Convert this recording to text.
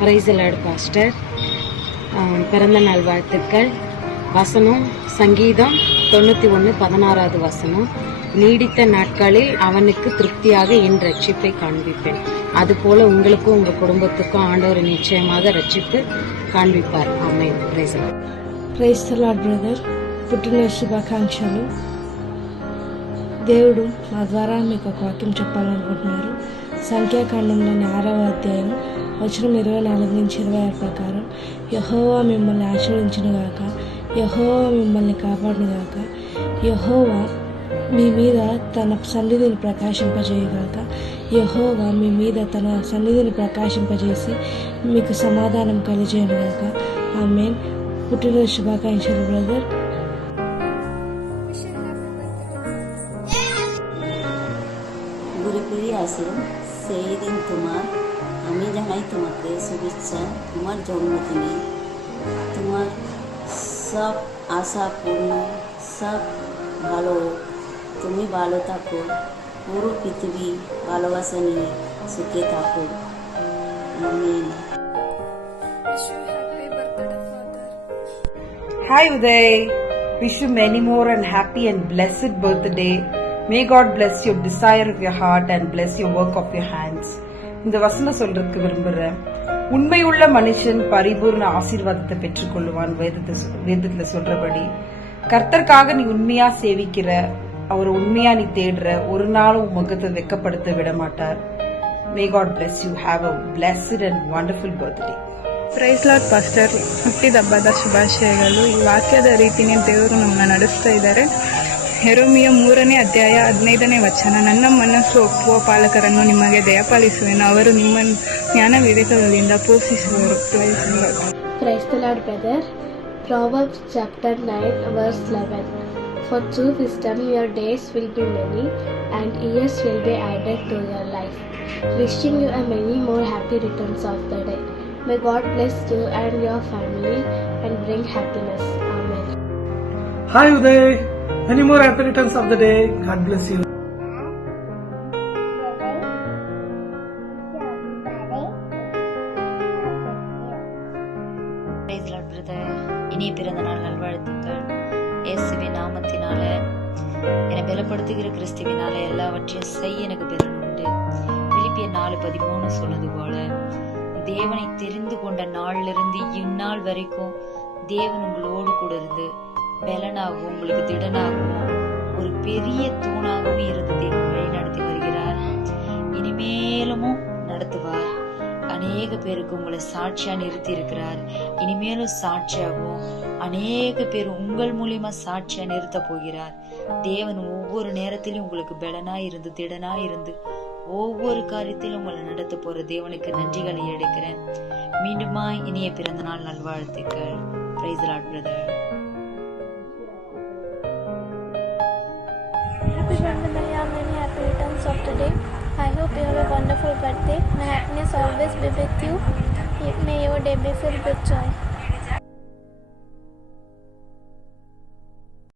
Praise the Lord pastor. பிறந்த நாள் வாழ்த்துக்கள். வசனம் சங்கீதம் 91:16 வசனம். நீடித்த நாட்களில் அவனுக்கு திருப்தியாக என் ரட்சிப்பை காண்பிப்பேன். அதுபோல உங்களுக்கும் உங்க குடும்பத்துக்கும் ஆண்டவர் நிச்சயமாக ரட்சிப்பு కాన్విపార్. Amen. Praise the Lord brother. పుట్టినరోజు శుభాకాంక్షలు. దేవుడు మా ద్వారా మీకు ఒక వాక్యం చెప్పాలనుకుంటున్నారు. సంఖ్యాకాండంలోని 6వ అధ్యాయం వచనం 24-26 ప్రకారం, యెహోవా మిమ్మల్ని ఆశీర్వదించునుగాక, యెహోవా మిమ్మల్ని కాపాడునుగాక, యెహోవా మీ మీద తన సన్నిధిని ప్రకాశింపజేయుగాక, యెహోవా మీ మీద తన సన్నిధిని ప్రకాశింపజేసి మీకు సమాధానం కలిగజేయునుగాక. ఆమేన్. పుట్టినరోజు శుభాకాంక్షలు బ్రదర్. গুরুপুরি আসিম সেইদিন তোমার আমি জানাই তোমাকে শুভেচ্ছা। তোমার জন্মদিনে তোমার সব আশা পূর্ণ, সব ভালো, তুমি ভালো থাকো, পুরো পৃথিবী ভালোবাসা নিয়ে সুখে থাকো। আমিন। Hi Uday, wish you many more and happy and blessed birthday. May God bless your desire of your heart and bless your work of your hands. இந்த வசனம் சொல்றதுக்கு விரும்புறேன். உண்மையுள்ள மனுஷன் பரிபூர்ண ஆசீர்வாதத்தை பெற்றுக்கொள்ளுவான். வேதத்துல சொல்றபடி கர்த்தருக்காக நீ உண்மையா சேவிக்கிற, அவர் உண்மையா நீ தேடுற, ஒரு நாளும் உன் முகத்தை வெக்கப்படுத்த விட மாட்டார். May God bless you. Have a blessed and wonderful birthday. Praise Lord pastor. ಹುಟ್ಟಿದ ಹಬ್ಬದ ಶುಭಾಶಯಗಳು. ಈ ವಾಕ್ಯದ ರೀತಿನೇ ದೇವರು ನಮ್ಮನ್ನ ನಡೆಸ್ತಾ ಇದ್ದಾರೆ. ಯೆರೆಮೀಯ 3ನೇ ಅಧ್ಯಾಯ 15ನೇ ವಚನ, ನನ್ನ ಮನಸ್ಸು ಒಪ್ಪುವ ಪಾಲಕರನ್ನು ನಿಮಗೆ ದಯಪಾಲಿಸುವೆನು, ಅವರು ನಿಮ್ಮನ್ನು ಜ್ಞಾನ ವಿವೇಕಗಳಿಂದ ಪೋಷಿಸುವರು. Praise the Lord, brother. Proverbs chapter 9 verse 11. For through wisdom your days will be many and years will be added to your life. Wishing you a many more happy returns of the day. May God bless you and your family and bring happiness. Amen. Hi Uday, many more happy returns of the day. God bless you. Praise Lord brother. இனிய பிறந்த நாள் நல்வாழ்த்துக்கள். இயேசுவின் நாமத்தினால என்னை பலப்படுத்துகிற கிறிஸ்துவினால எல்லாவற்றையும் செய்ய எனக்கு பெறன் உண்டு. பிலிப்பியர் 4:13 சொன்னது போல, தேவனை தெரிந்து கொண்ட நாளிலிருந்து இந்நாள் வரைக்கும் தேவன் உங்களோடு கூட இருந்து பலனாகவும் உங்களுக்கு திடனாகவும் ஒரு பெரிய தூணாகவும் இருந்து தேவன் வழி நடத்தி வருகிறார். இனிமேலும் நடத்துவார். அநேக பேருக்கு உங்களை சாட்சியா நிறுத்தி இருக்கிறார். இனிமேலும் சாட்சியாகவும் அநேக பேர் உங்கள் மூலியமா சாட்சியா நிறுத்த போகிறார். தேவன் ஒவ்வொரு நேரத்திலும் உங்களுக்கு பலனா இருந்து திடனா இருந்து ஒவ்வொரு காரியத்திலும் உங்களை நடத்த போற தேவனுக்கு நன்றிகளை எடுக்கிறேன். மீண்டுமா இனிய பிறந்த நாள் நல்வாழ்த்துக்கள். Praise the Lord, brother. Happy birthday, many happy returns of the day. I hope you have a wonderful birthday. May happiness always be with you. May your day be filled with joy.